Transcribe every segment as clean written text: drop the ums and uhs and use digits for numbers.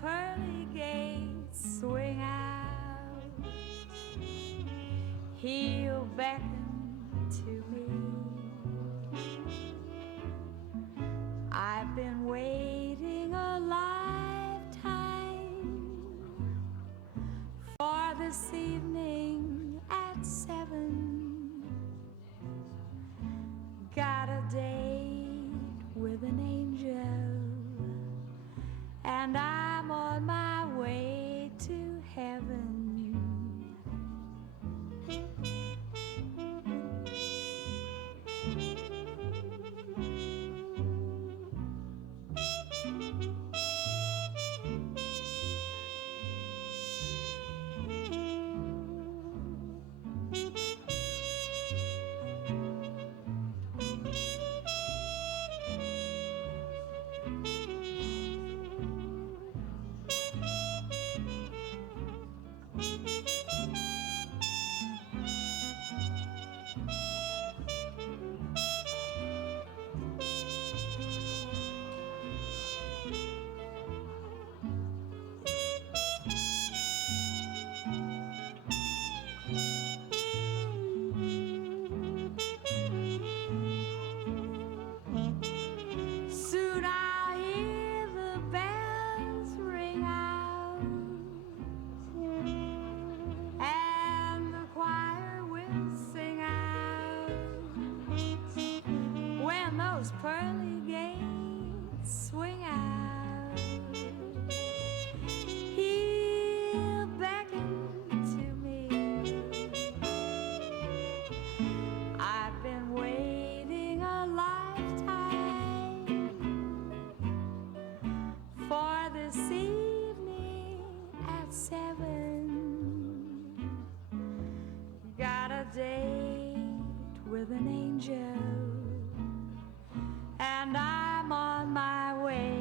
pearly gates swing out, he'll beckon to me. I've been waiting a lifetime for this evening at 7. Got a date with an angel, and I'm on my way to heaven. Soon I'll hear the bells ring out, and the choir will sing out when those pearly gates swing out. He'll beckon to me. I've been waiting a lifetime for this evening at 7. Got a date with an angel, and I'm on my way.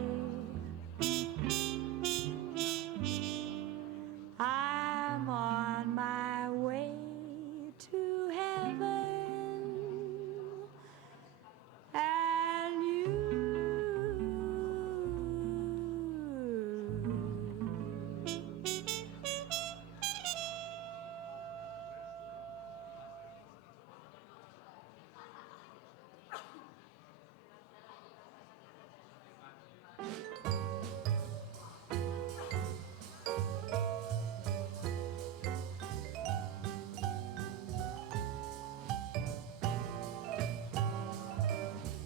I'm on my way to heaven, and you.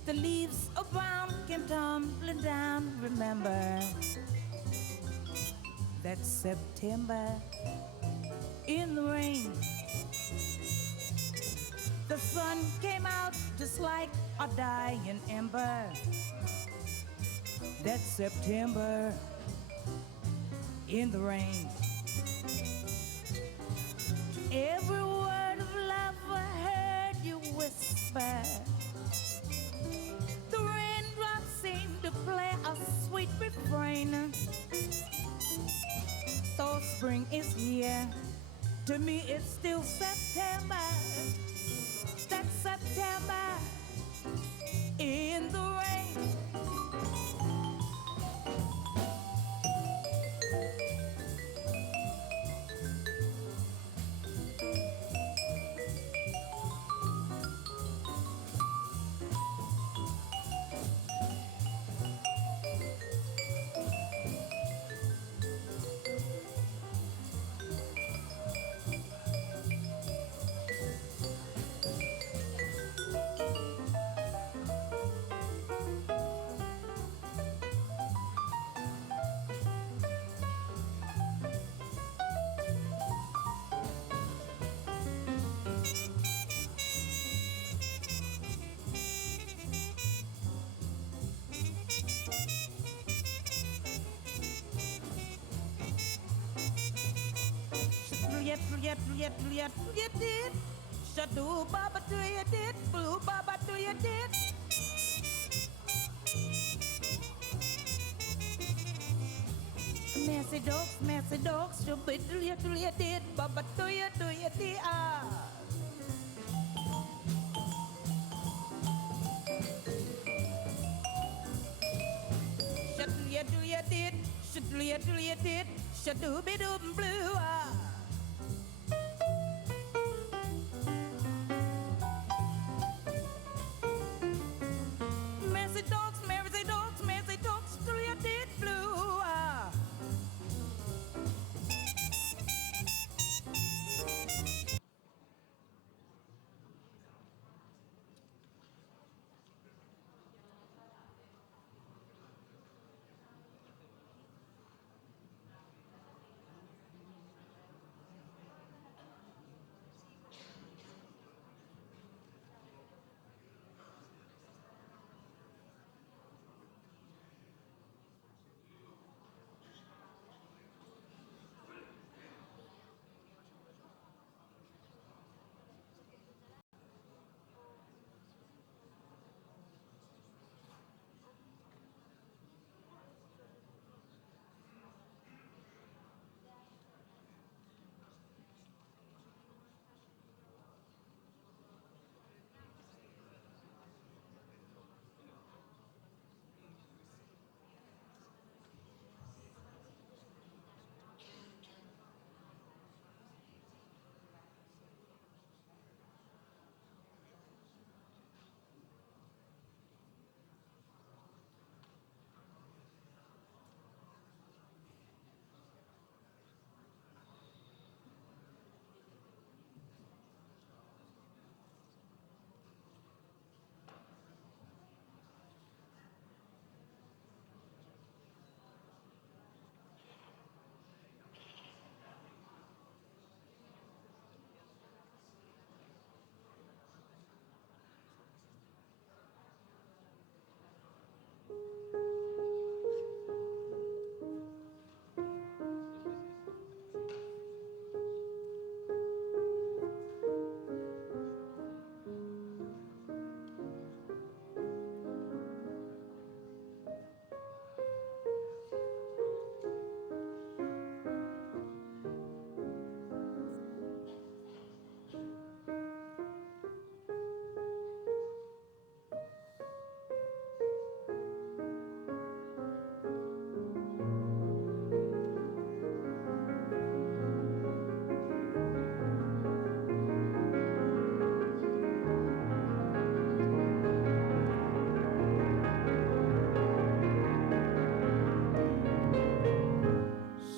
The leaves of brown came tumbling down. Remember that September in the rain. The sun came out just like a dying ember. That September in the rain. Every word of love I heard you whisper. The raindrops seemed to play a sweet refrain. Though spring is here, to me it's still September. That September in the rain. You did. Shadoo Baba do you did. Blue Baba do you did. Messy dogs, stupid do you did. Baba do you did. Ah. Do you did. Shadoo-doo-doo-doo-doo, shadoo-be-doo-blue, ah. Mercy dogs, till you did blue, ah.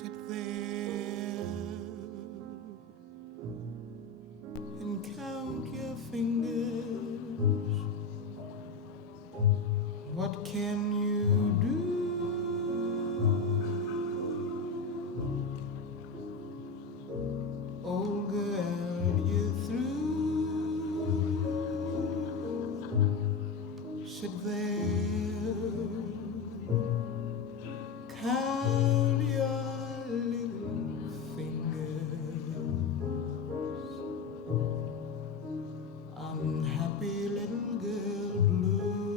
Sit there and count your fingers. What can you do? Old girl, you're through. Sit there, count your little fingers. Unhappy little girl blue.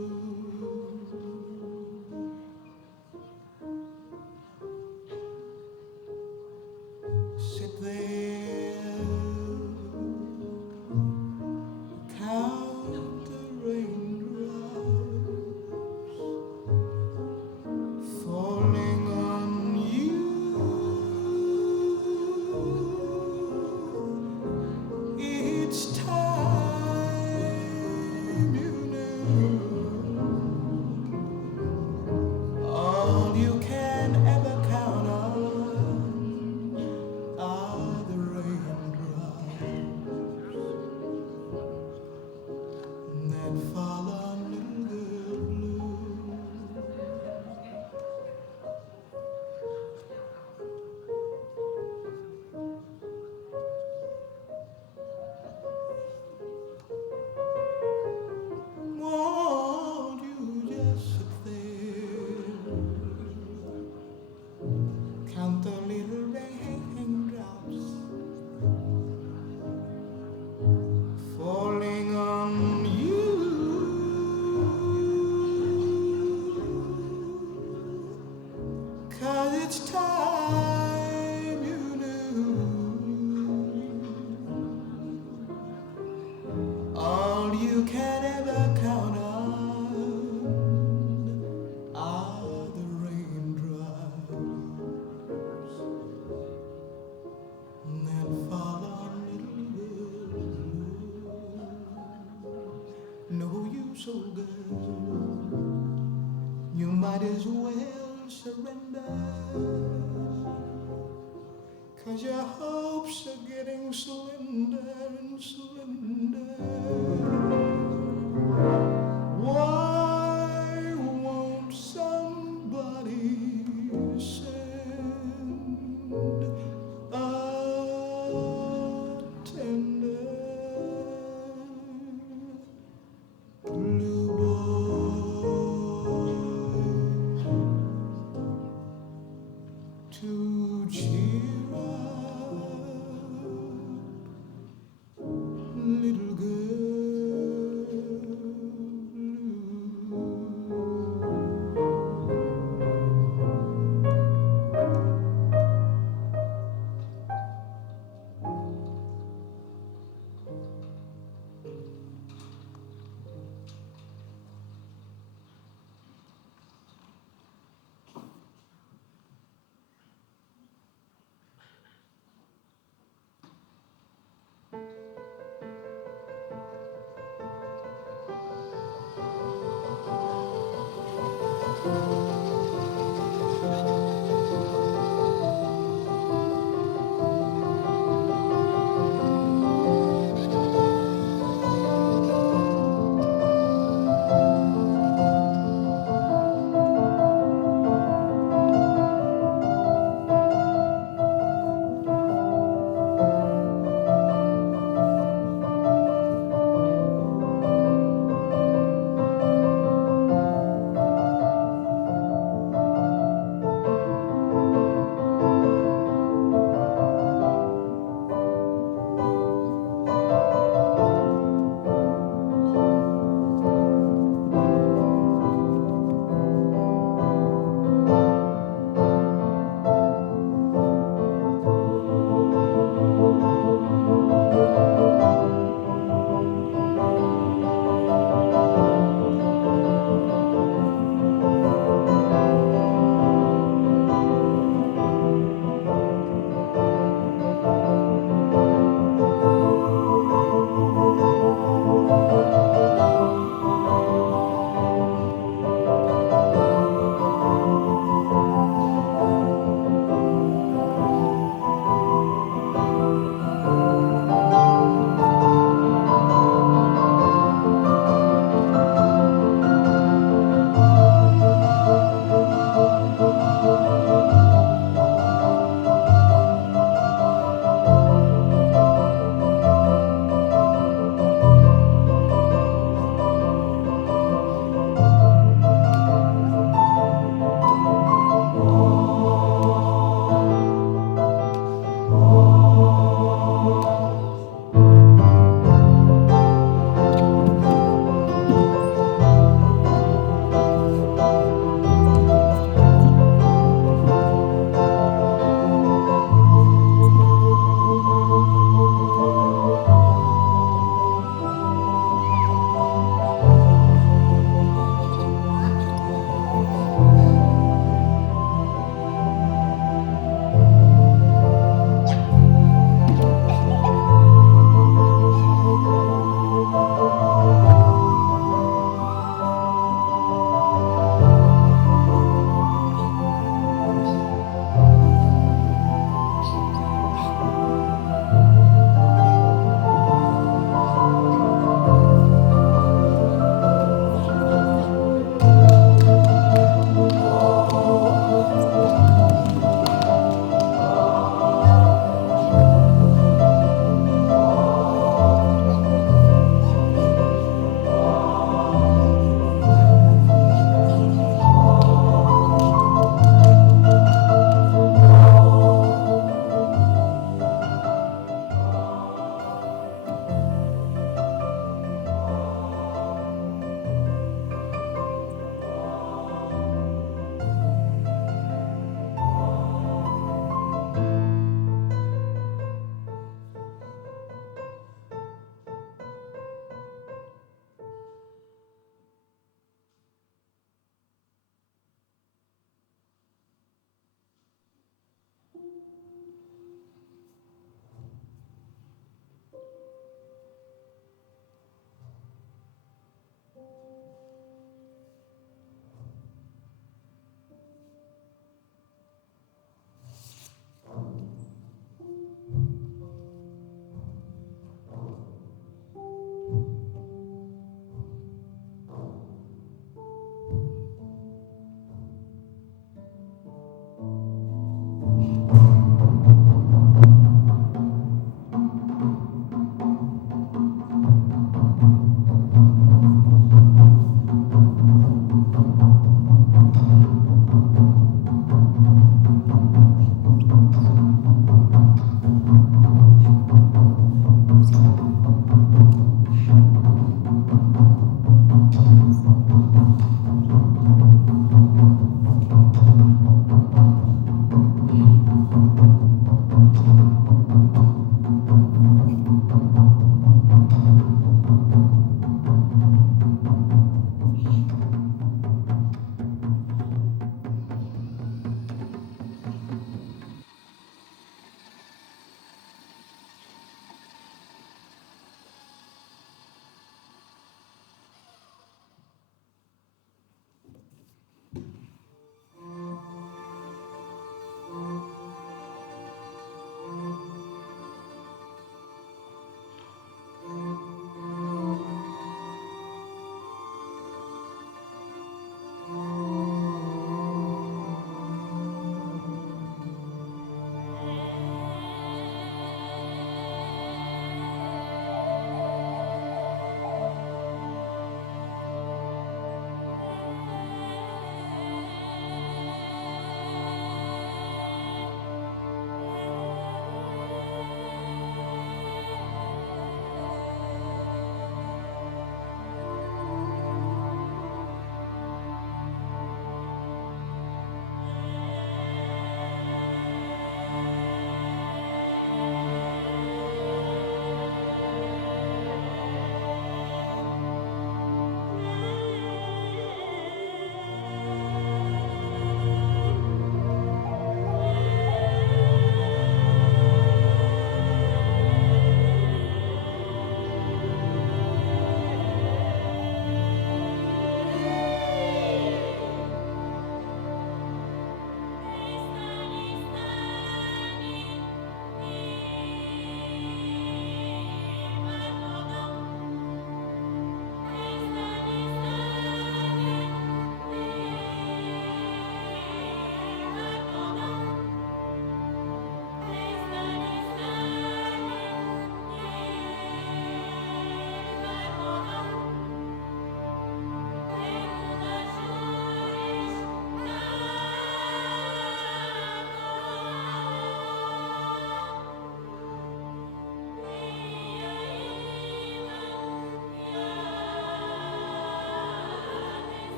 as well surrender. 'Cause your hopes are getting slender and slender. Why won't somebody send a tender blue boy to cheer up little girl blue?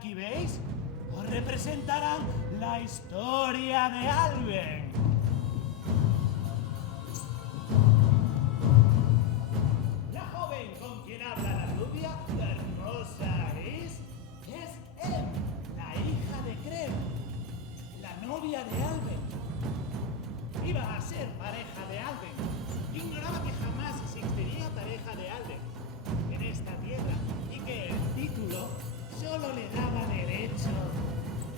aquí veis os representarán la historia de Alben. La joven con quien habla la rubia, la hermosa es Em, la hija de Creo, la novia de Alben. Iba a ser pareja de Alben. Ignoraba que jamás existiría pareja de Alben en esta tierra y que el título solo le daba derecho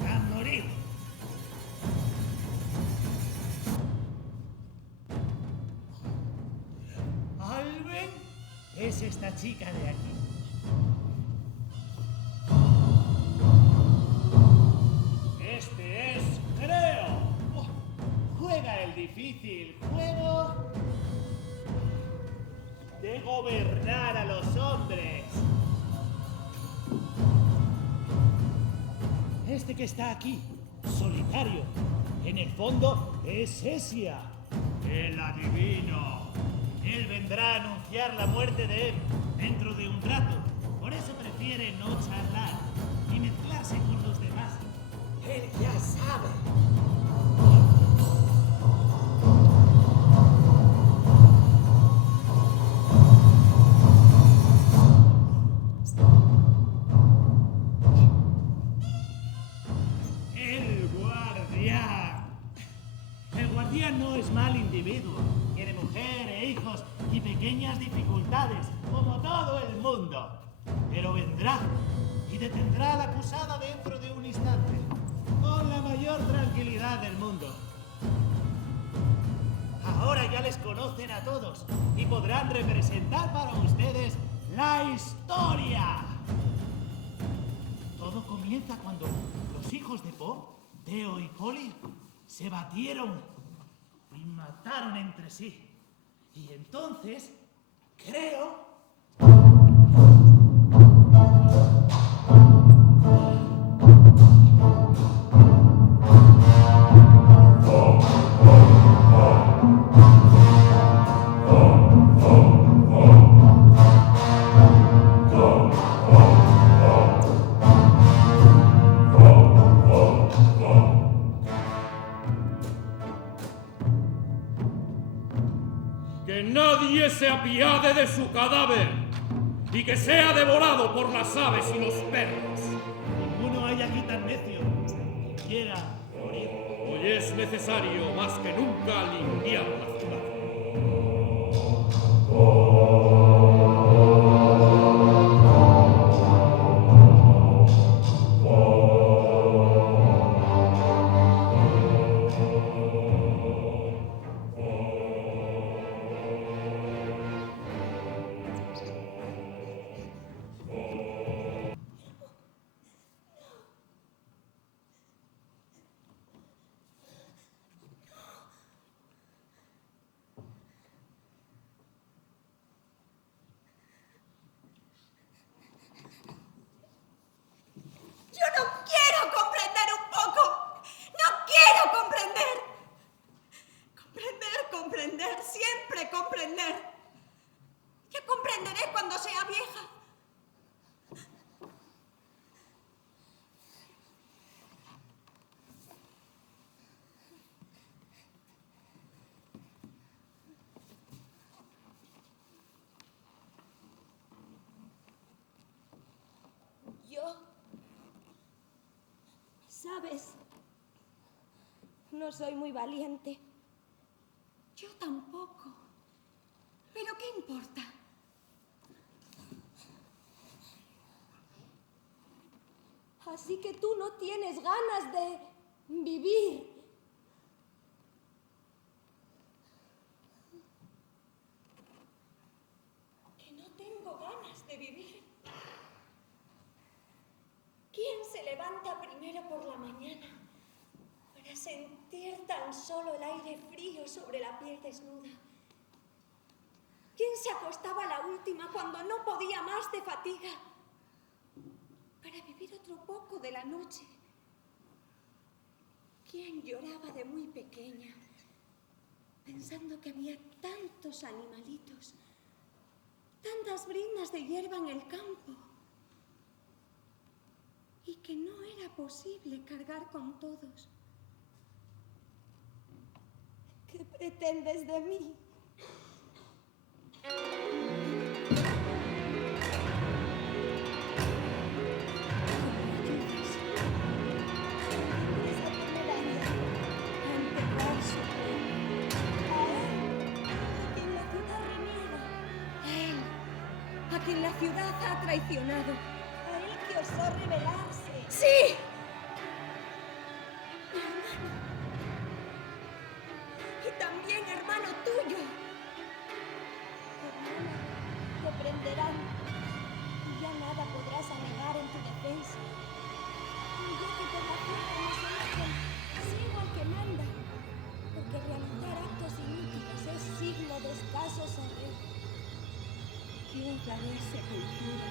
a morir. Alben es esta chica de aquí. Este es Creo. Juega el difícil juego de gobernar a los hombres. Este que está aquí, solitario, en el fondo es Esia, el adivino. Él vendrá a anunciar la muerte de él dentro de un rato. Por eso prefiere no charlar y mezclarse con los demás. Él ya sabe. El guardián no es mal individuo. Tiene mujer e hijos y pequeñas dificultades, como todo el mundo. Pero vendrá y detendrá a la acusada dentro de un instante, con la mayor tranquilidad del mundo. Ahora ya les conocen a todos y podrán representar para ustedes la historia. Todo comienza cuando los hijos de Po, Theo y Polly, se batieron y mataron entre sí. Y entonces, Creo... Que nadie se apiade de su cadáver y que sea devorado por las aves y los perros. Ninguno hay aquí tan necio que quiera morir. Hoy es necesario más que nunca limpiar la ciudad. Yo no quiero comprender un poco. No quiero comprender. Comprender, siempre comprender. Ya comprenderé cuando sea vieja. Yo... ¿Sabes? No soy muy valiente. Yo tampoco. ¿Pero qué importa? Así que tú no tienes ganas de vivir. Que no tengo ganas de vivir. ¿Quién se levanta primero por la mañana para sentir tan solo el aire frío sobre la piel desnuda? ¿Quién se acostaba a la última cuando no podía más de fatiga para vivir otro poco de la noche? ¿Quién lloraba de muy pequeña pensando que había tantos animalitos, tantas brindas de hierba en el campo? y que no era posible cargar con todos. ¿Qué pretendes de mí? A quien la ciudad ha traicionado. A él que osó rebelarse. ¡Sí! Mi hermano. Y también hermano tuyo. Tu hermana te prenderán y ya nada podrás alegar en tu defensa. Y yo que por la fuerza no soy quien sigo al que manda. Porque realizar actos inútiles es signo de escaso saber. Yo daré sepultura.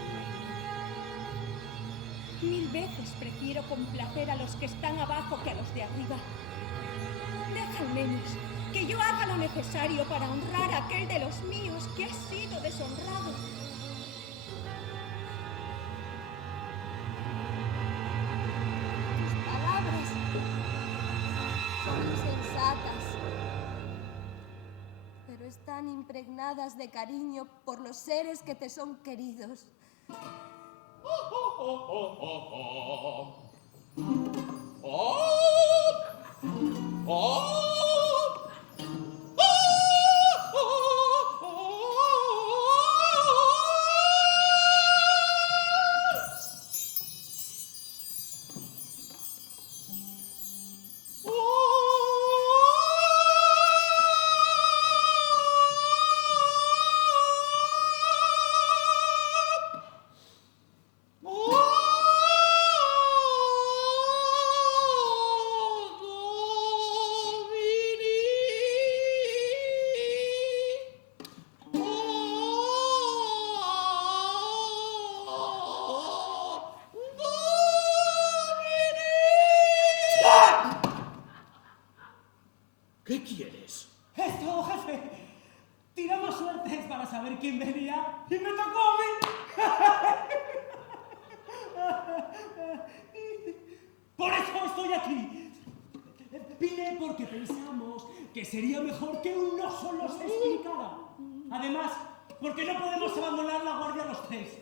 1000 veces prefiero complacer a los que están abajo que a los de arriba. Deja al menos que yo haga lo necesario para honrar a aquel de los míos que ha sido deshonrado. Tus palabras son insensatas, pero están impregnadas de cariño por los seres que te son queridos. ¿Qué quieres? Esto, jefe. Tiramos suertes para saber quién venía y me tocó a mí. Por eso estoy aquí. Vine porque pensamos que sería mejor que uno solo se explicara. Además, porque no podemos abandonar la guardia los tres.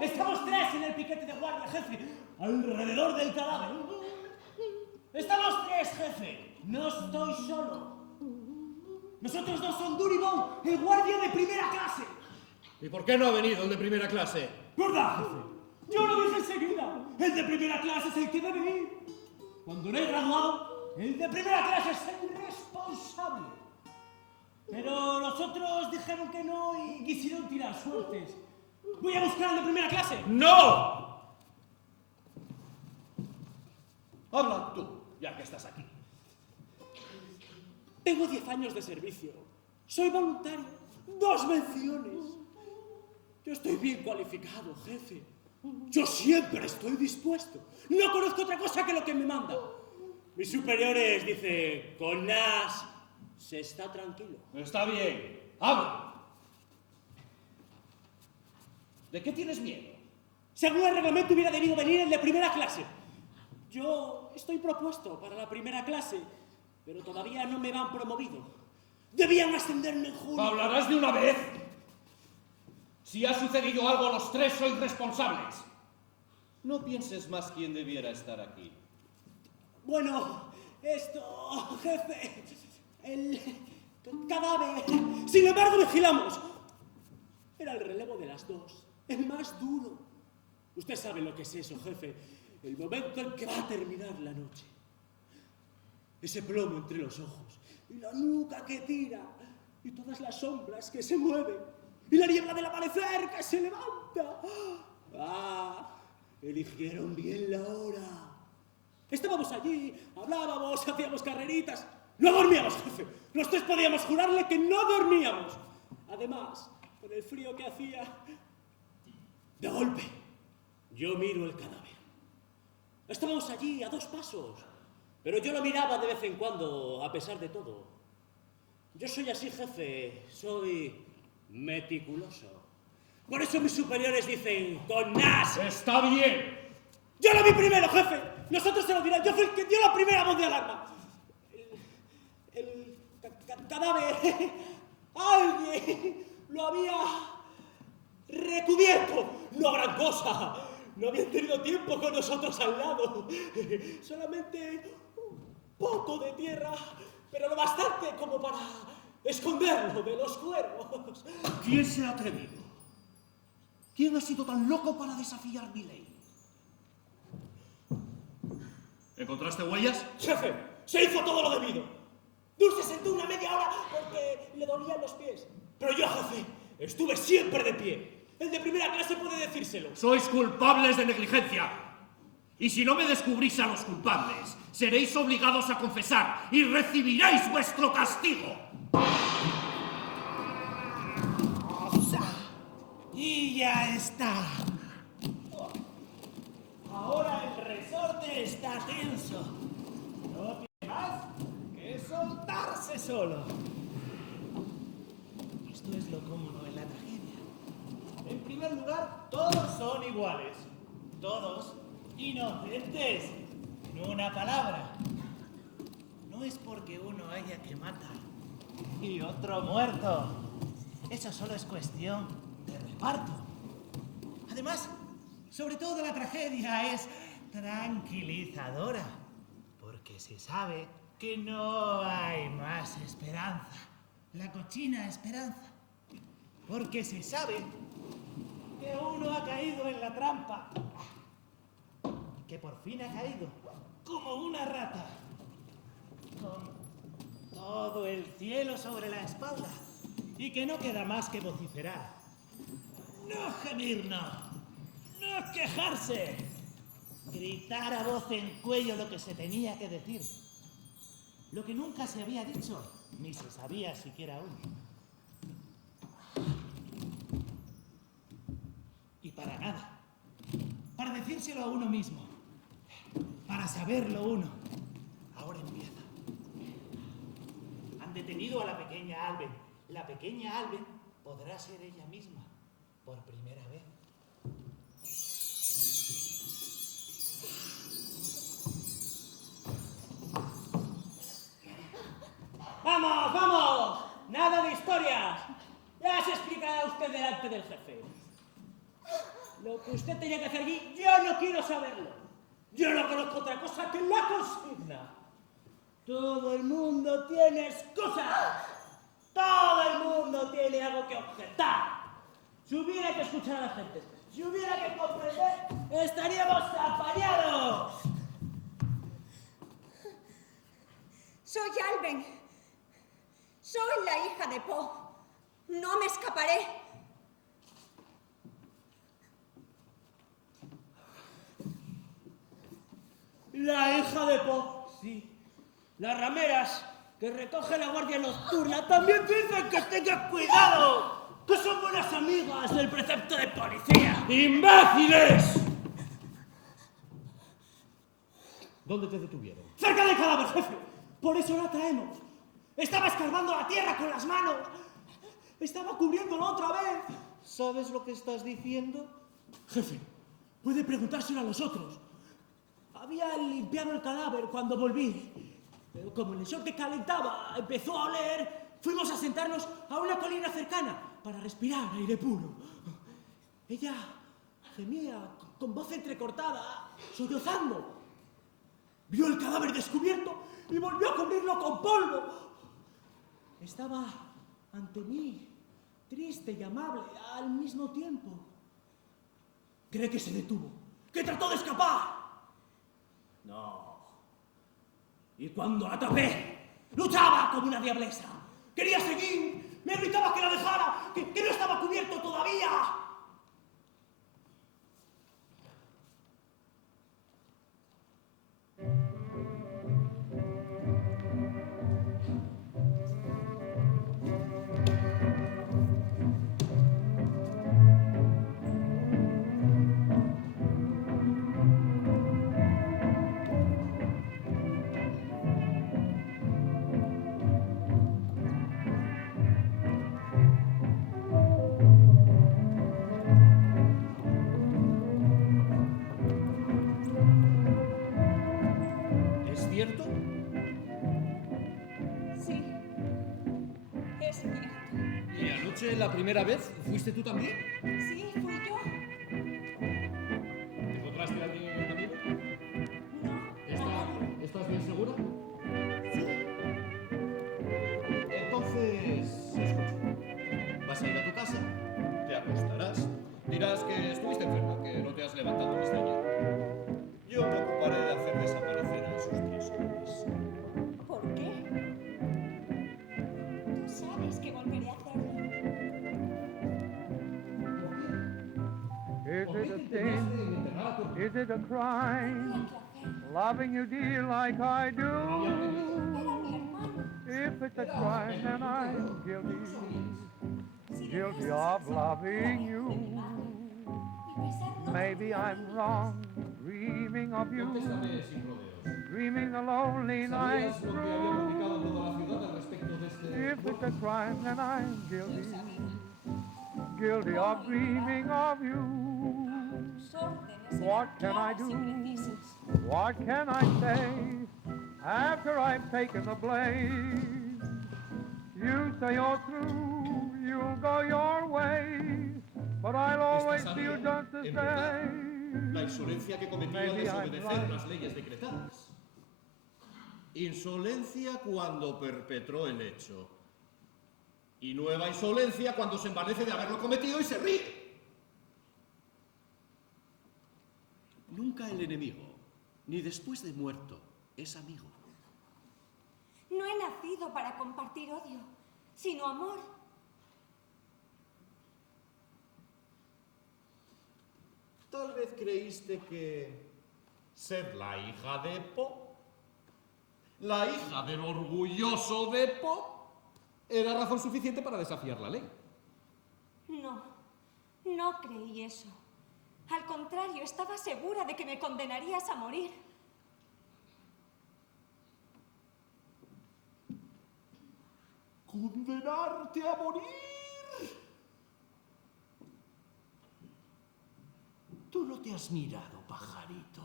Estamos 3 en el piquete de guardia, jefe, alrededor del cadáver. Estamos 3, jefe. No estoy solo. Nosotros 2 son Duribón, el guardia de primera clase. ¿Y por qué no ha venido el de primera clase? ¿Verdad, jefe? Yo lo dije enseguida. El de primera clase es el que debe ir. Cuando no he graduado, el de primera clase es el responsable. Pero los otros dijeron que no y quisieron tirar suertes. Voy a buscar al de primera clase. ¡No! Habla tú, ya que estás aquí. Tengo 10 años de servicio. Soy voluntario. 2 menciones. Yo estoy bien cualificado, jefe. Yo siempre estoy dispuesto. No conozco otra cosa que lo que me manda. Mis superiores dicen, con Nas se está tranquilo. Está bien. Habla. ¿De qué tienes miedo? Según el reglamento hubiera debido venir el de primera clase. Yo estoy propuesto para la primera clase, pero todavía no me han promovido. Debían ascenderme en junio. ¿Hablarás de una vez? Si ha sucedido algo, los 3 sois responsables. No pienses más quién debiera estar aquí. Bueno, esto, jefe, el cadáver. Sin embargo, vigilamos. Era el relevo de las 2, el más duro. Usted sabe lo que es eso, jefe. El momento en que va a terminar la noche. Ese plomo entre los ojos, y la nuca que tira, y todas las sombras que se mueven, y la niebla del amanecer que se levanta. Ah, eligieron bien la hora. Estábamos allí, hablábamos, hacíamos carreritas. No dormíamos, jefe. Los 3 podíamos jurarle que no dormíamos. Además, con el frío que hacía, de golpe, yo miro el cadáver. Estábamos allí a 2 pasos, pero yo lo miraba de vez en cuando, a pesar de todo. Yo soy así, jefe, soy meticuloso. Por eso mis superiores dicen, con Nas. Está bien. Yo lo vi primero, jefe. Nosotros se lo dirán. Yo fui el que dio la primera voz de alarma. El cadáver... Alguien lo había recubierto. No gran cosa. No habían tenido tiempo con nosotros al lado. Solamente un poco de tierra, pero lo bastante como para esconderlo de los cuervos. ¿Quién se ha atrevido? ¿Quién ha sido tan loco para desafiar mi ley? ¿Encontraste huellas? Jefe, se hizo todo lo debido. Dulce sentó una media hora porque le dolían los pies. Pero yo, jefe, estuve siempre de pie. El de primera clase puede decírselo. Sois culpables de negligencia. Y si no me descubrís a los culpables, seréis obligados a confesar y recibiréis vuestro castigo. Y ya está. Ahora el resorte está tenso. No tiene más que soltarse solo. Esto es lo cómodo en la tragedia. En primer lugar, todos son iguales. Todos inocentes. En una palabra. No es porque uno haya que matar y otro muerto. Eso solo es cuestión de reparto. Además, sobre todo la tragedia es tranquilizadora, porque se sabe que no hay más esperanza. La cochina esperanza. Porque se sabe que uno ha caído en la trampa. Que por fin ha caído como una rata. Con todo el cielo sobre la espalda. Y que no queda más que vociferar. No gemir, no. No quejarse. Gritar a voz en cuello lo que se tenía que decir. Lo que nunca se había dicho, ni se sabía siquiera aún. Y para nada. Para decírselo a uno mismo. Para saberlo uno. Ahora empieza. Han detenido a la pequeña Alben. La pequeña Alben podrá ser ella misma por primera vez. ¡Vamos, vamos! Nada de historias. Ya se explicará usted delante del jefe. Lo que usted tenía que hacer allí, yo no quiero saberlo. Yo no conozco otra cosa que la consigna. Todo el mundo tiene excusas. Todo el mundo tiene algo que objetar. Si hubiera que escuchar a la gente, si hubiera que comprender, estaríamos apañados. Soy Alben. Soy la hija de Po. No me escaparé. La hija de Po, sí. Las rameras que recoge la guardia nocturna también dicen que tenga cuidado, que son buenas amigas del precepto de policía. ¡Imbéciles! ¿Dónde te detuvieron? Cerca del cadáver, jefe. Por eso la traemos. Estaba escarbando la tierra con las manos. Estaba cubriéndolo otra vez. ¿Sabes lo que estás diciendo? Jefe, puede preguntárselo a los otros. Había limpiado el cadáver cuando volví. Pero como el sol que calentaba empezó a oler, fuimos a sentarnos a una colina cercana para respirar aire puro. Ella gemía con voz entrecortada, sollozando. Vio el cadáver descubierto y volvió a cubrirlo con polvo. Estaba ante mí, triste y amable al mismo tiempo. Cree que se detuvo, que trató de escapar. No. Y cuando la atrapé, luchaba como una diablesa. Quería seguir, me gritaba que la dejara, que no estaba cubierto todavía. Es cierto. ¿Y anoche, la primera vez, fuiste tú también? Sí, fui yo. ¿Te encontraste a alguien en el camino? No. ¿Estás bien segura? Sí. Entonces, escucha. Vas a ir a tu casa, te acostarás, dirás que estuviste enferma, que no te has levantado desde ayer. Yo me ocuparé de hacer desaparecer a esos 3 hombres. ¿Por qué? Tú sabes que volveré a hacerlo. Is ¿Por it qué a te empeñaste en sin? enterrar a tu Is it a crime? Tenía que hacerlo. Loving you, dear, like I do. Era mi hermano. If it's a crime, then I'm guilty. Si Guilty dejaste of sin loving saber, you. mi pesar no Maybe tendría I'm límites. wrong, dreaming of you. Contéstame sin rodeos. Dreaming the lonely night ¿Sabías lo que había through. publicado en toda la ciudad al respecto de este... If it's a crime, then I'm Lo guilty. sabía. Guilty of dreaming of you. Tus órdenes What eran can I claras y do? precisas. What can I say after I've taken the blame? You say you're through, you'll go your way, but I'll always Esta feel sabía, just the en verdad, same. la insolencia que cometía al Maybe I'm desobedecer right. las leyes decretadas. Insolencia cuando perpetró el hecho. Y nueva insolencia cuando se envanece de haberlo cometido y se ríe. Nunca el enemigo, ni después de muerto, es amigo. No he nacido para compartir odio, sino amor. Tal vez creíste que ser la hija de Po, la hija del orgulloso de Po, era razón suficiente para desafiar la ley. No, no creí eso. Al contrario, estaba segura de que me condenarías a morir. ¿Condenarte a morir? Tú no te has mirado, pajarito.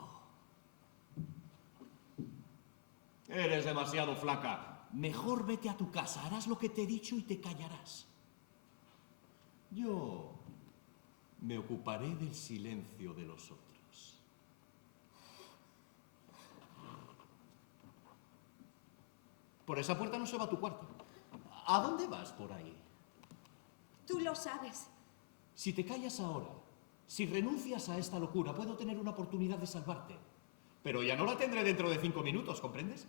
Eres demasiado flaca. Mejor vete a tu casa, harás lo que te he dicho y te callarás. Yo me ocuparé del silencio de los otros. Por esa puerta no se va a tu cuarto. ¿A dónde vas por ahí? Tú lo sabes. Si te callas ahora, si renuncias a esta locura, puedo tener una oportunidad de salvarte. Pero ya no la tendré dentro de 5 minutos, ¿comprendes?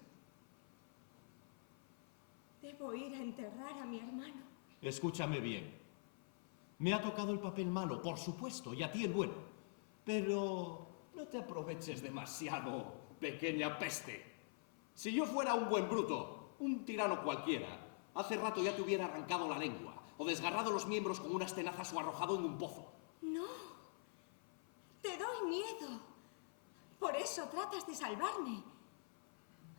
Debo ir a enterrar a mi hermano. Escúchame bien. Me ha tocado el papel malo, por supuesto, y a ti el bueno. Pero no te aproveches demasiado, pequeña peste. Si yo fuera un buen bruto, un tirano cualquiera, hace rato ya te hubiera arrancado la lengua, o desgarrado los miembros con unas tenazas o arrojado en un pozo. No. Te doy miedo. Por eso tratas de salvarme.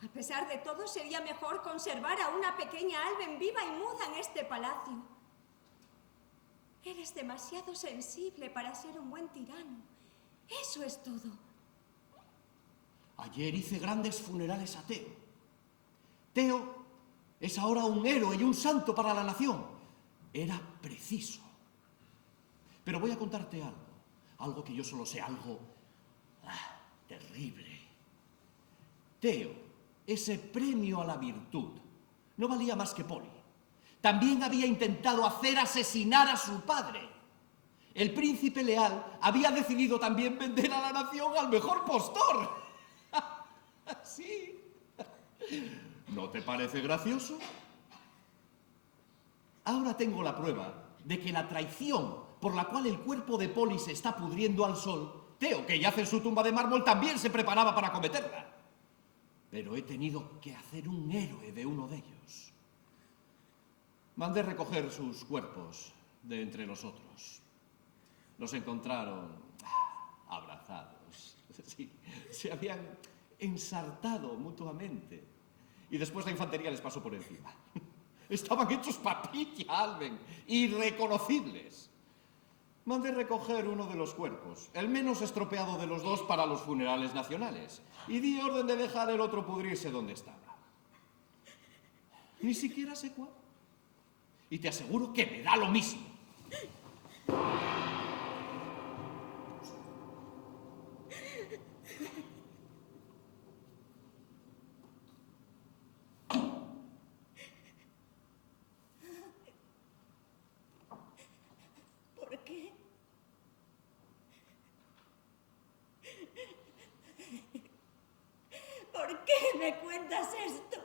A pesar de todo, sería mejor conservar a una pequeña Alben viva y muda en este palacio. Eres demasiado sensible para ser un buen tirano. Eso es todo. Ayer hice grandes funerales a Teo. Teo es ahora un héroe y un santo para la nación. Era preciso. Pero voy a contarte algo. Algo que yo solo sé, algo terrible. Teo, ese premio a la virtud, no valía más que Poli. También había intentado hacer asesinar a su padre. El príncipe leal había decidido también vender a la nación al mejor postor. ¿Sí? ¿No te parece gracioso? Ahora tengo la prueba de que la traición por la cual el cuerpo de Poli se está pudriendo al sol, Teo, que yace en su tumba de mármol, también se preparaba para cometerla. Pero he tenido que hacer un héroe de uno de ellos. Mandé recoger sus cuerpos de entre los otros. Los encontraron abrazados. Sí, se habían ensartado mutuamente. Y después la infantería les pasó por encima. Estaban hechos papilla, Alben, irreconocibles. Mandé recoger uno de los cuerpos, el menos estropeado de los dos, para los funerales nacionales. Y di orden de dejar el otro pudrirse donde estaba. Ni siquiera sé cuál. Y te aseguro que me da lo mismo. ¿Por qué? ¿Por qué me cuentas esto?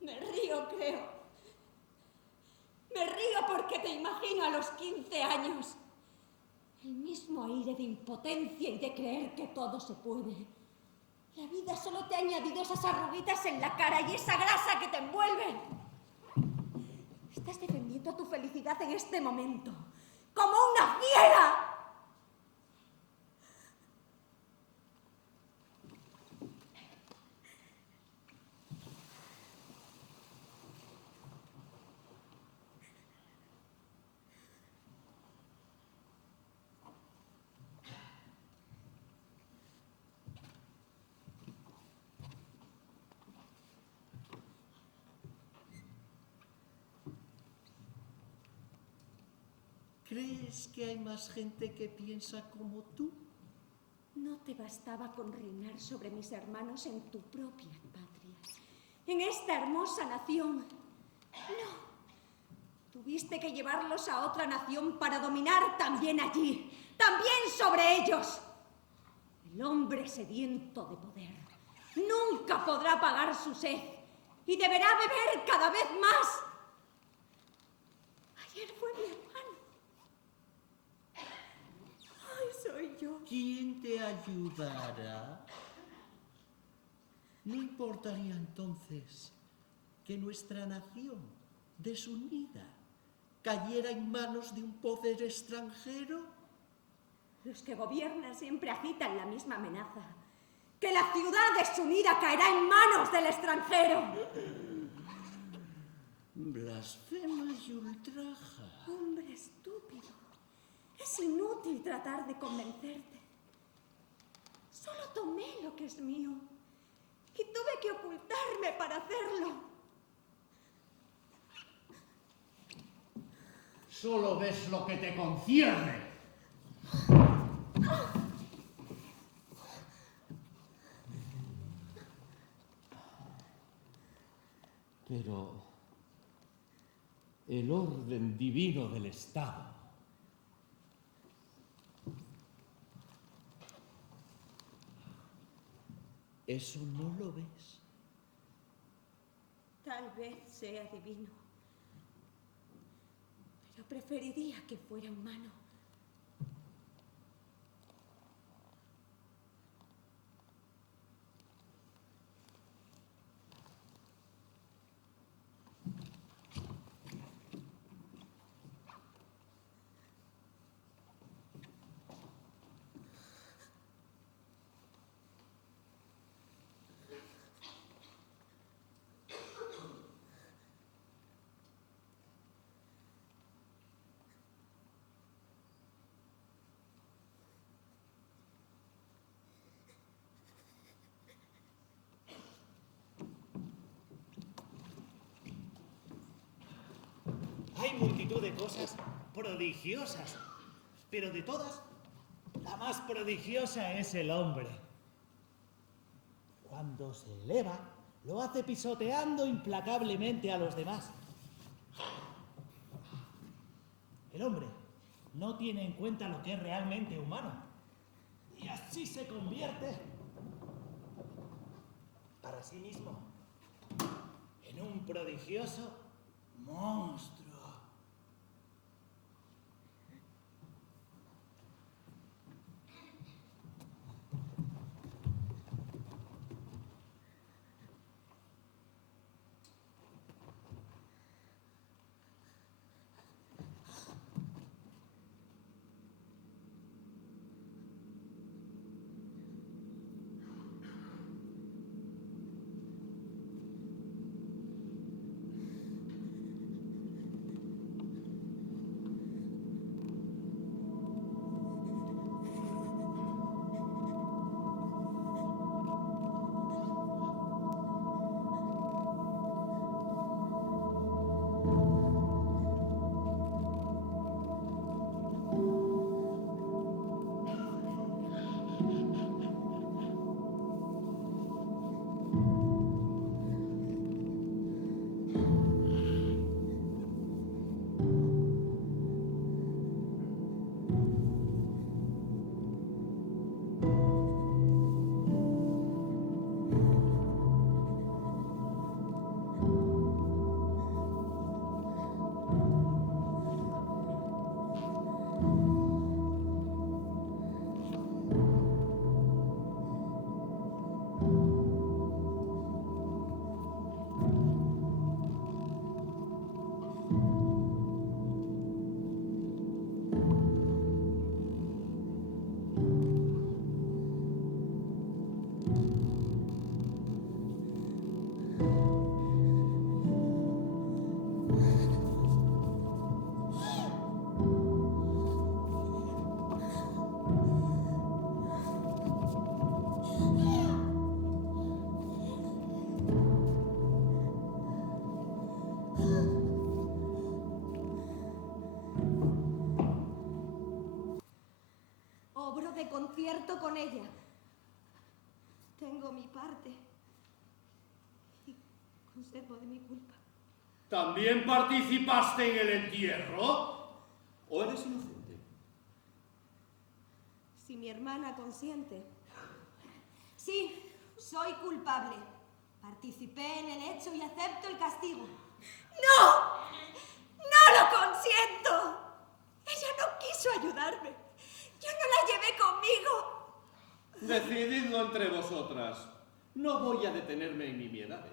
Me río, creo. Me río porque te imagino a los 15 años. El mismo aire de impotencia y de creer que todo se puede. La vida solo te ha añadido esas arruguitas en la cara y esa grasa que te envuelven. Estás defendiendo tu felicidad en este momento, como una fiera. ¿Crees que hay más gente que piensa como tú? No te bastaba con reinar sobre mis hermanos en tu propia patria, en esta hermosa nación. No. Tuviste que llevarlos a otra nación para dominar también allí, también sobre ellos. El hombre sediento de poder nunca podrá apagar su sed y deberá beber cada vez más. Ayer fue mi hermano. Ay, soy yo. ¿Quién te ayudará? ¿No importaría entonces que nuestra nación, desunida, cayera en manos de un poder extranjero? Los que gobiernan siempre agitan la misma amenaza. Que la ciudad desunida caerá en manos del extranjero. Blasfema y ultraja. Hombre estúpido. Es inútil tratar de convencerte. Solo tomé lo que es mío. Y tuve que ocultarme para hacerlo. Solo ves lo que te concierne. Pero el orden divino del Estado, ¿eso no lo ves? Tal vez sea divino. Pero preferiría que fuera humano. Hay multitud de cosas prodigiosas, pero de todas, la más prodigiosa es el hombre. Cuando se eleva, lo hace pisoteando implacablemente a los demás. El hombre no tiene en cuenta lo que es realmente humano, y así se convierte, para sí mismo, en un prodigioso monstruo. concierto con ella. Tengo mi parte y conservo de mi culpa. ¿También participaste en el entierro? ¿O eres inocente? Si mi hermana consiente. Sí, soy culpable. Participé en el hecho y acepto el castigo. ¡No! ¡No lo consiento! Ella no quiso ayudarme. Yo no la llevé conmigo. Decididlo entre vosotras. No voy a detenerme en nimiedades.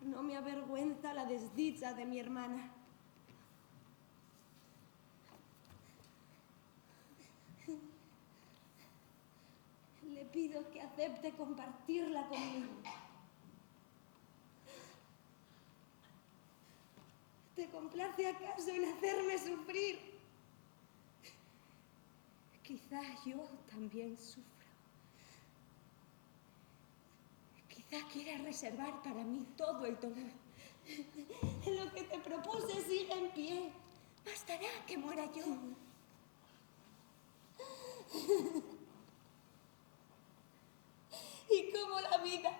No me avergüenza la desdicha de mi hermana. Le pido que acepte compartirla conmigo. ¿Te complace acaso en hacerme sufrir? Quizá yo también sufro. Quizá quieras reservar para mí todo el dolor. Lo que te propuse sigue en pie. Bastará que muera yo. Y como la vida,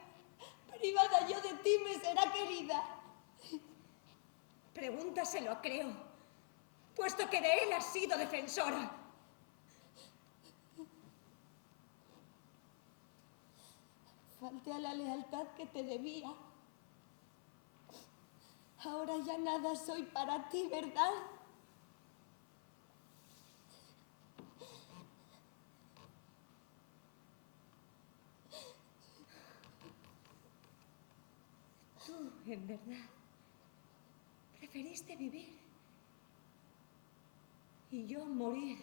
privada yo de ti, me será querida. Pregúntaselo a Creo, puesto que de él has sido defensora. Falté a la lealtad que te debía. Ahora ya nada soy para ti, ¿verdad? Tú, en verdad, preferiste vivir y yo morir.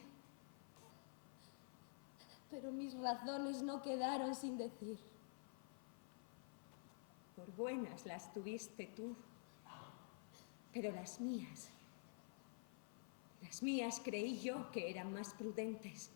Pero mis razones no quedaron sin decir. Por buenas las tuviste tú, pero las mías creí yo que eran más prudentes.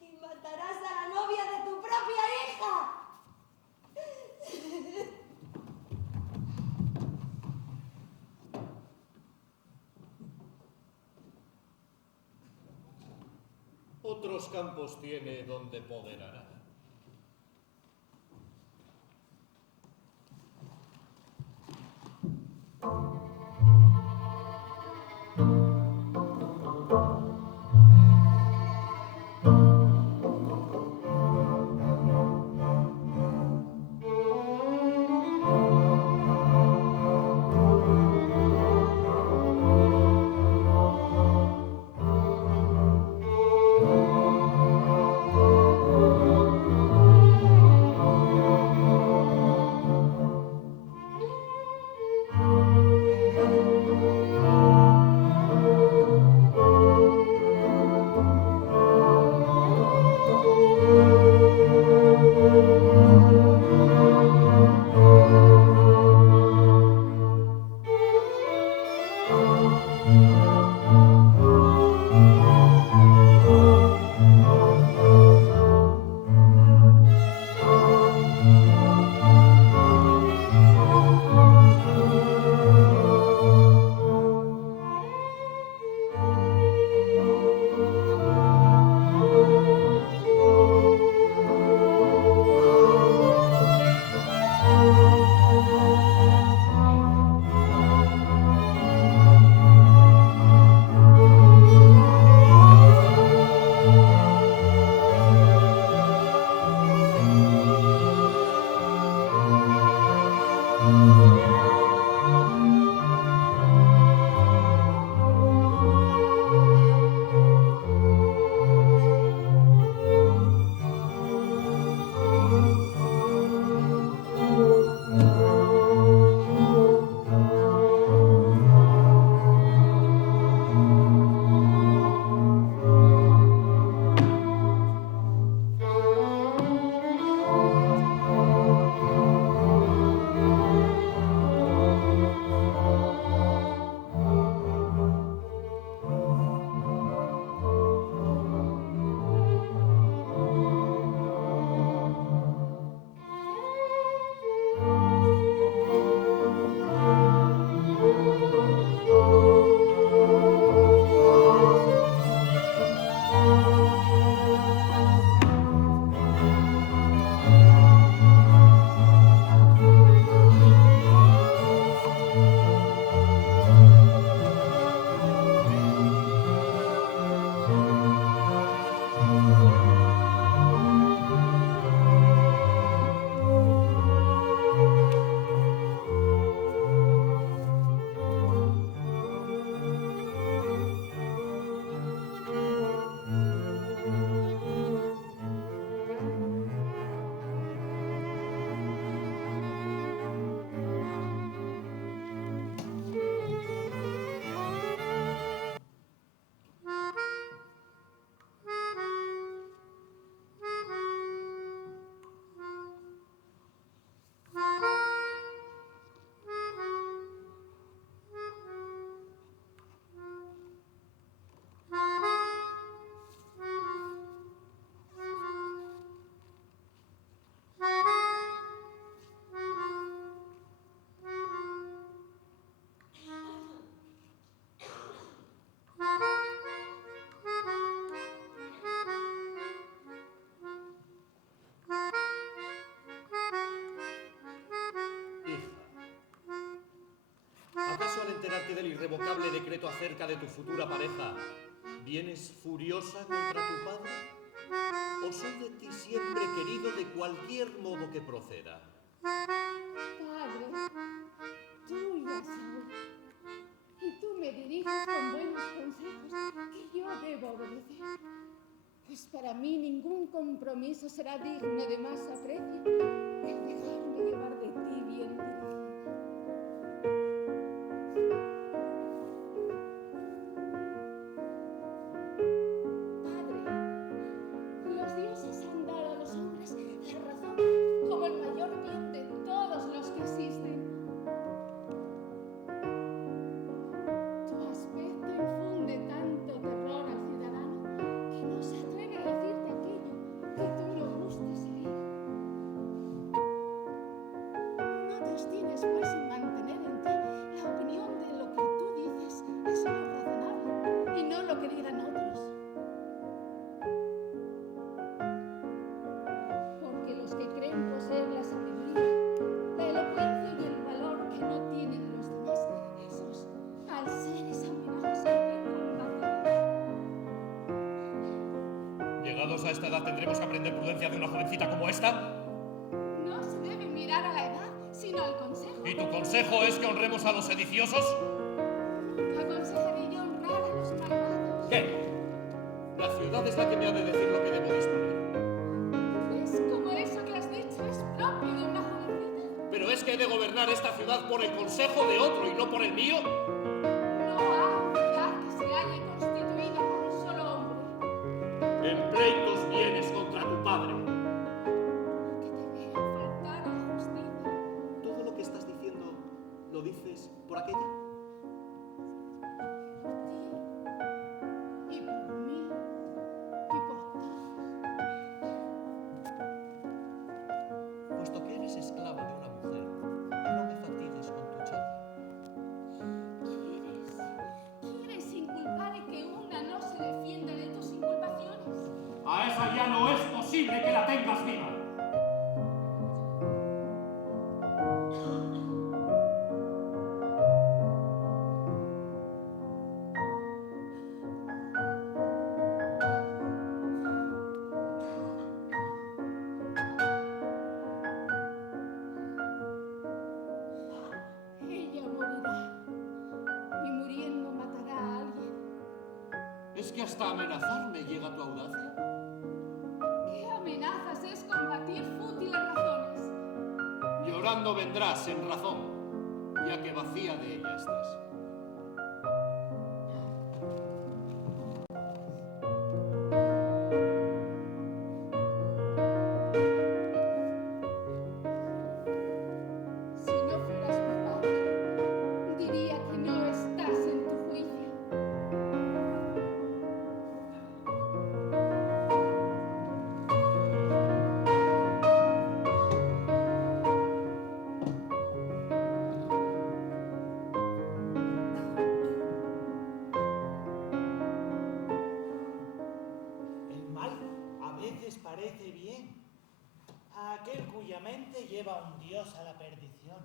Y matarás a la novia de tu propia hija. Otros campos tiene donde poder arar. enterarte del irrevocable decreto acerca de tu futura pareja, ¿vienes furiosa contra tu padre? ¿O soy de ti siempre querido de cualquier modo que proceda? Padre, tú ya sabes. Y tú me diriges con buenos consejos que yo debo obedecer. Pues para mí ningún compromiso será digno de más aprecio que el dejarme llevar de ti bien dirigida. Padre, los dioses han dado a los hombres la razón como el mayor bien de todos los que existen. Tu aspecto infunde tanto terror al ciudadano que no se atreve a decirte aquello que tú no gustes oír. No te obstines, pues, en mantener en ti la opinión de lo que tú dices es lo razonable y no lo que digan otros. Porque los que creen poseer la sabiduría, la elocuencia y el valor que no tienen los demás, esos, al ser examinados, encuentran vacío. Llegados a esta edad, ¿tendremos que aprender prudencia de una jovencita como esta? No se debe mirar a la edad, sino al consejo. ¿Y tu consejo es que honremos a los sediciosos? Aconsejaré yo honrar a los malvados. ¿Qué? La ciudad es la que me ha de decir lo que debo disponer. ¿Ves cómo eso que has dicho es propio de una jovencita? ¿Pero es que he de gobernar esta ciudad por el consejo de otro y no por el mío? No hay ciudad que se halle constituida por un solo hombre. En pleitos vienes contra tu padre. Que te vea faltar a la justicia. ¿Todo lo que estás diciendo lo dices por aquella? Y por mí, y por todos. Puesto que eres esclavo de una mujer, no me fatigues con tu charla. ¿Quieres inculpar y que una no se defienda de tus inculpaciones? A esa ya no es posible que la tengas viva. Ella morirá, y muriendo matará a alguien. ¿Es que hasta amenazarme llega tu audacia? ¿Qué amenazas es combatir fútiles razones? Llorando vendrás en razón, ya que vacía de ella estás. Si no fueras mi padre, diría que no estás en tu juicio. El mal a veces parece bien a aquel cuya mente lleva un dios a la perdición.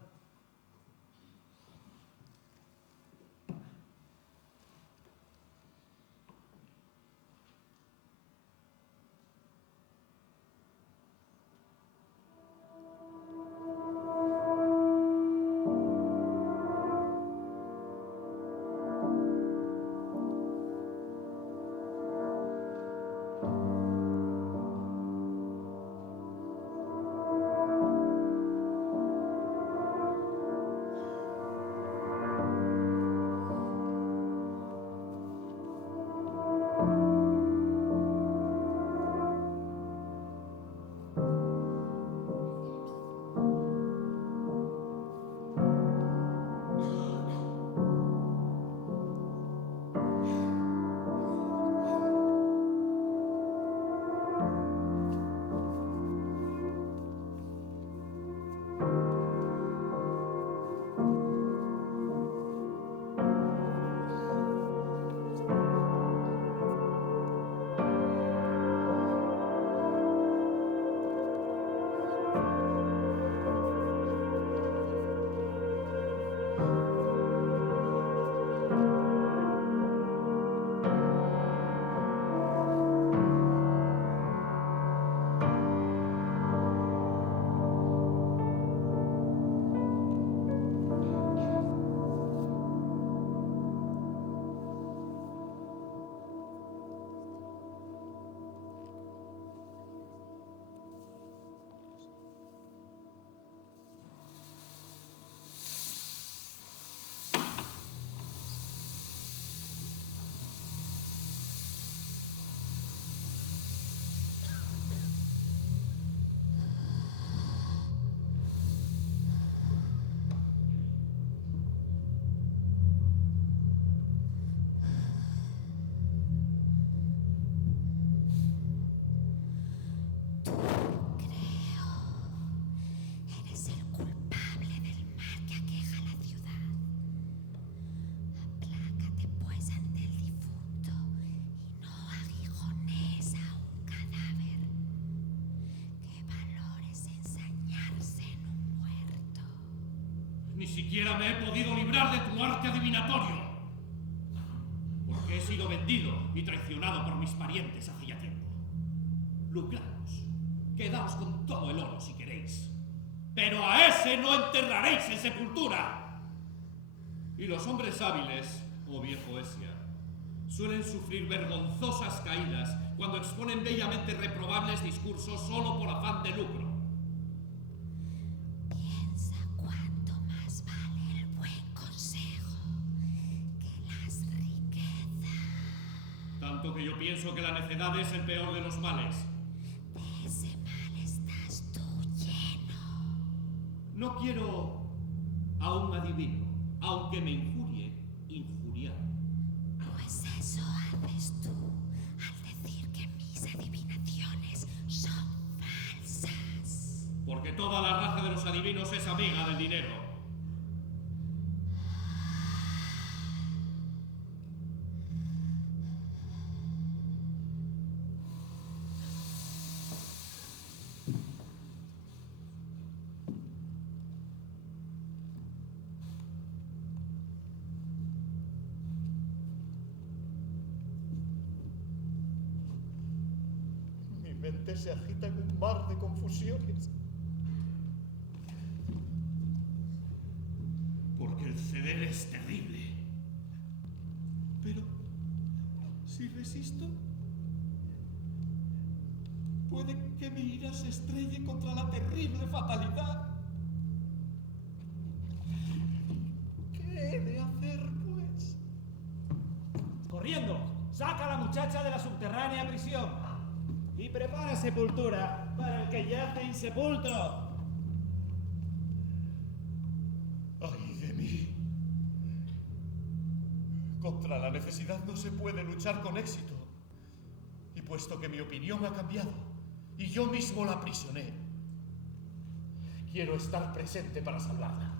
siquiera me he podido librar de tu arte adivinatorio. Porque he sido vendido y traicionado por mis parientes hace ya tiempo. Lucraos. Quedaos con todo el oro si queréis. Pero a ese no enterraréis en sepultura. Y los hombres hábiles, oh viejo Esia, suelen sufrir vergonzosas caídas cuando exponen bellamente reprobables discursos solo por afán de lucro. Piensa cuánto más vale el buen consejo que las riquezas. Tanto que yo pienso que la necedad es el peor de los males. De ese mal estás tú lleno. No quiero a un adivino, aunque me injurie injuriar. Pues eso haces tú al decir que mis adivinaciones son falsas. Porque toda la raza de los adivinos es amiga del dinero. Mi mente se agita en un mar de confusiones. Porque el ceder es terrible. Pero, si resisto, puede que mi ira se estrelle contra la terrible fatalidad. ¿Qué he de hacer, pues? Corriendo, saca a la muchacha de la subterránea prisión. Y prepara sepultura para el que yace insepulto. ¡Ay de mí! Contra la necesidad no se puede luchar con éxito. Y puesto que mi opinión ha cambiado, y yo mismo la aprisioné, quiero estar presente para salvarla.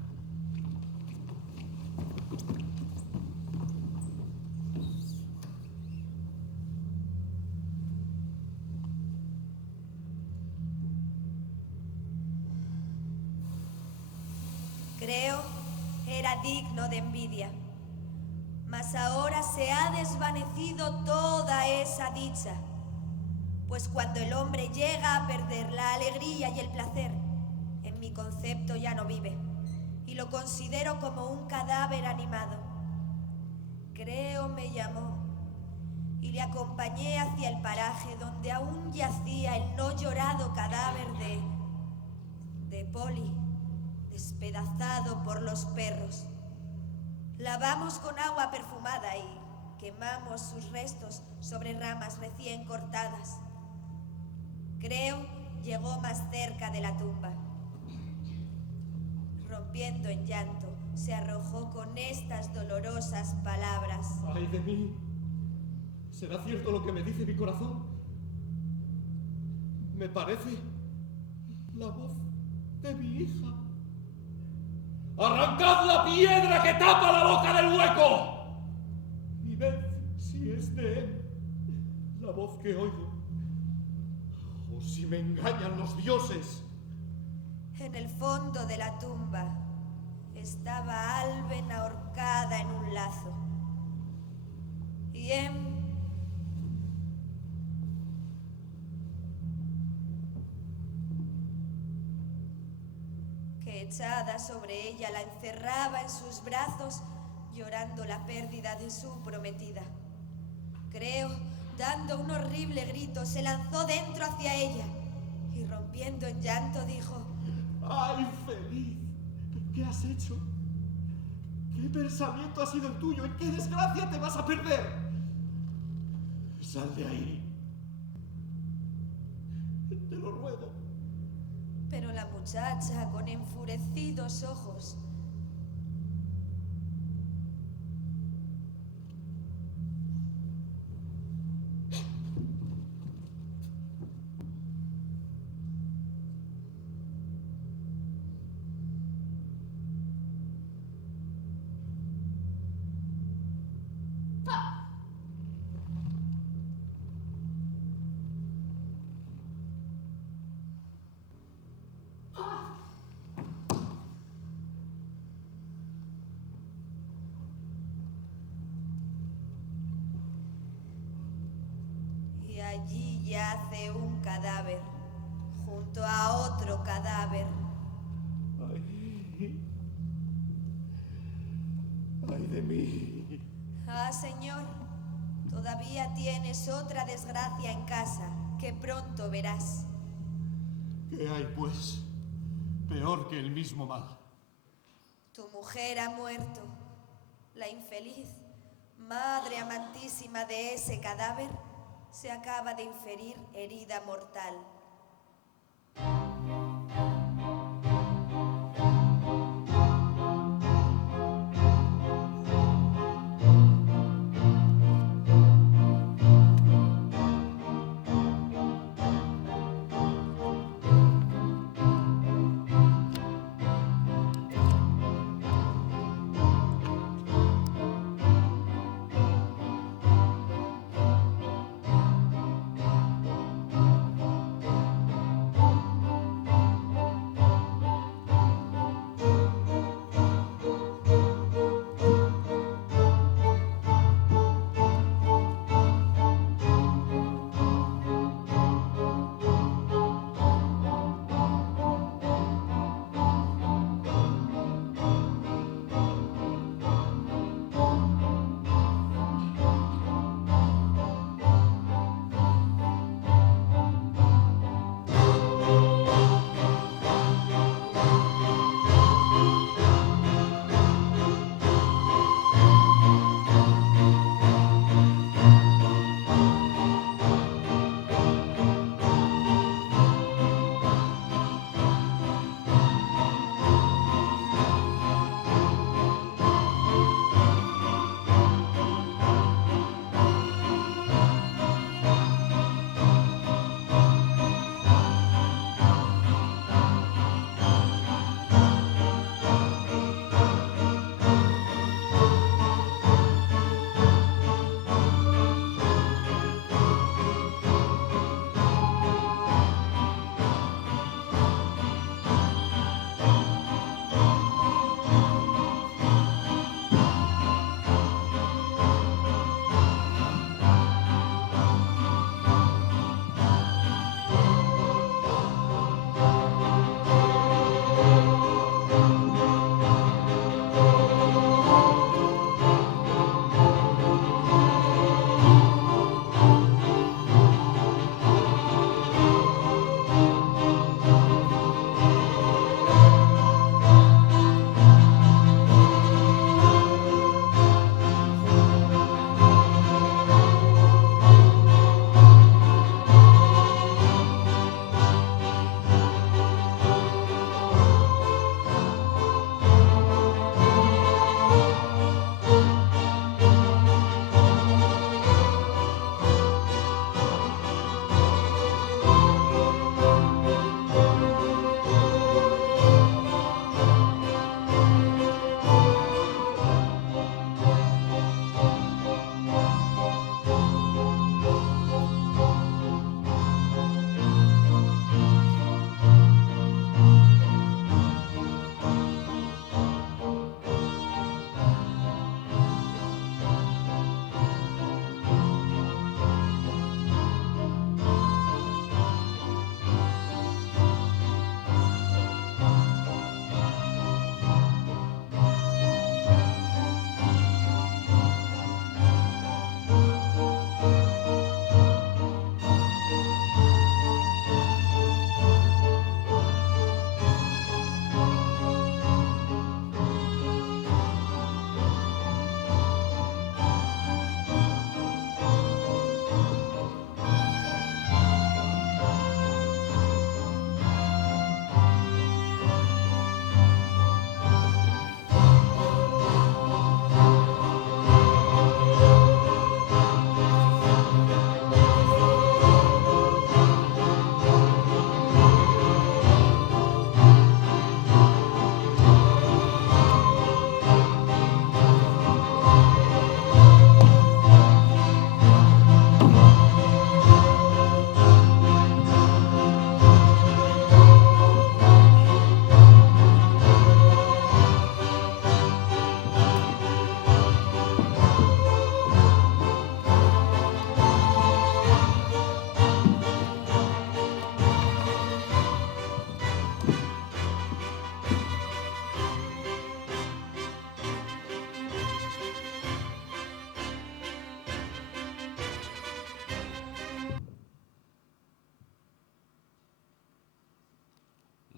Creo era digno de envidia, mas ahora se ha desvanecido toda esa dicha, pues cuando el hombre llega a perder la alegría y el placer, en mi concepto ya no vive, y lo considero como un cadáver animado. Creo me llamó, y le acompañé hacia el paraje donde aún yacía el no llorado cadáver de Polly, despedazado por los perros. Lavamos con agua perfumada y quemamos sus restos sobre ramas recién cortadas. Creo llegó más cerca de la tumba. Rompiendo en llanto, se arrojó con estas dolorosas palabras. ¡Ay de mí! ¿Será cierto lo que me dice mi corazón? Me parece la voz de mi hija. ¡Arrancad la piedra que tapa la boca del hueco! Y ved si es de él la voz que oigo, o si me engañan los dioses. En el fondo de la tumba estaba Alben ahorcada en un lazo. Y que echada sobre ella la encerraba en sus brazos, llorando la pérdida de su prometida. Creo, dando un horrible grito, se lanzó dentro hacia ella y rompiendo en llanto dijo: ¡Ay, feliz! ¿Qué has hecho? ¿Qué pensamiento ha sido el tuyo? ¿En qué desgracia te vas a perder? Sal de ahí. Te lo ruego. Pero la muchacha, con enfurecidos ojos, allí yace un cadáver, junto a otro cadáver. Ay. Ay de mí. Ah, señor, todavía tienes otra desgracia en casa, que pronto verás. ¿Qué hay, pues? Peor que el mismo mal. Tu mujer ha muerto. La infeliz, madre amantísima de ese cadáver, se acaba de inferir herida mortal.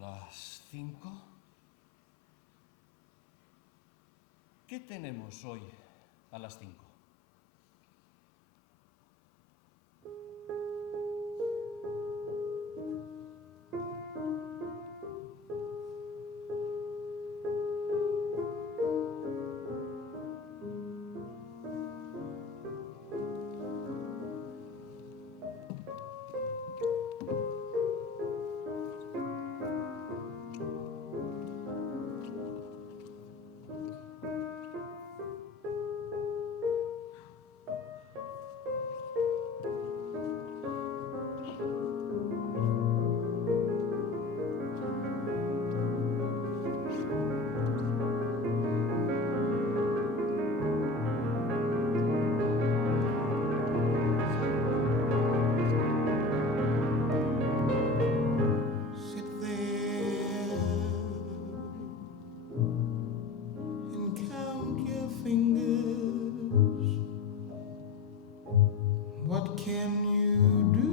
¿Las 5? ¿Qué tenemos hoy a las 5? What can you do?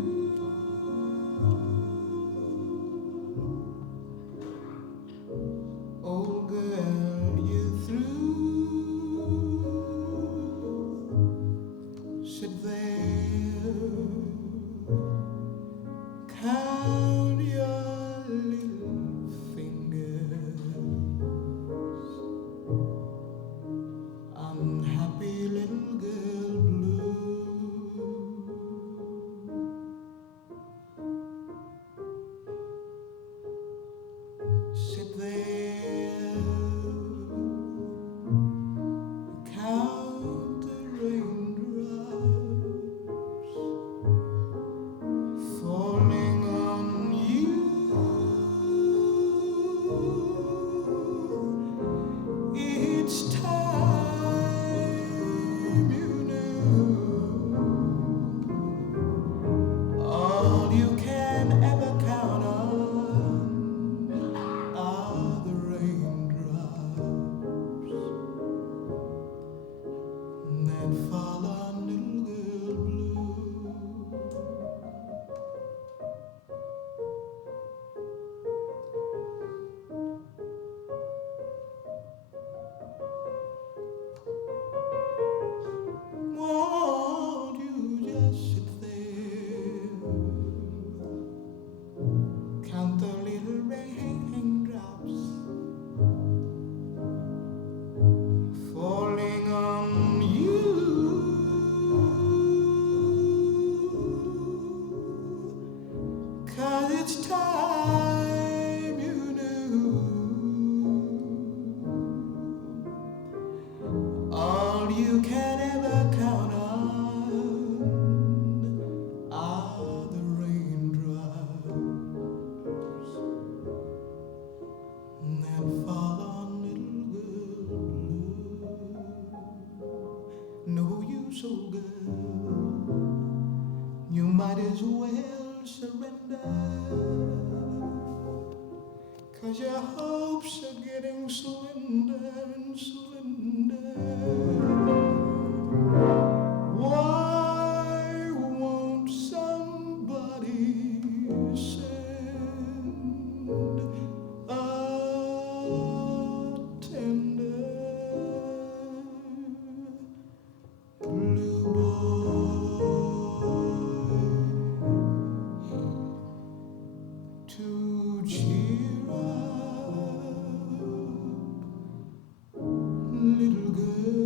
Old girl, you through? Sit there, count your little fingers. Unhappy little girl blue. Sit there, count the raindrops falling on you. Each time you knew all you can ever count on are the raindrops that fall on little girl blue. Won't you just sit there, count the little raindrops falling on you. 'Cause it's time you knew all you can ever count on are the raindrops that fall on little girl blue. Know you so girl, you might as well surrender, 'cause your hopes are getting slender and slender. Why won't somebody send a tender blue boy to cheer up little girl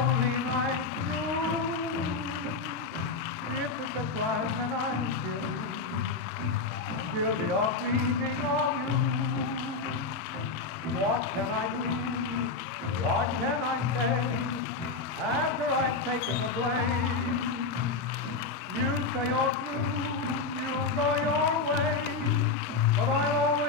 lonely night through. If it's a crime, then I'm guilty of thinking of you. What can I do? What can I say after I've taken the blame? You say you're through, you'll go your way, but I'll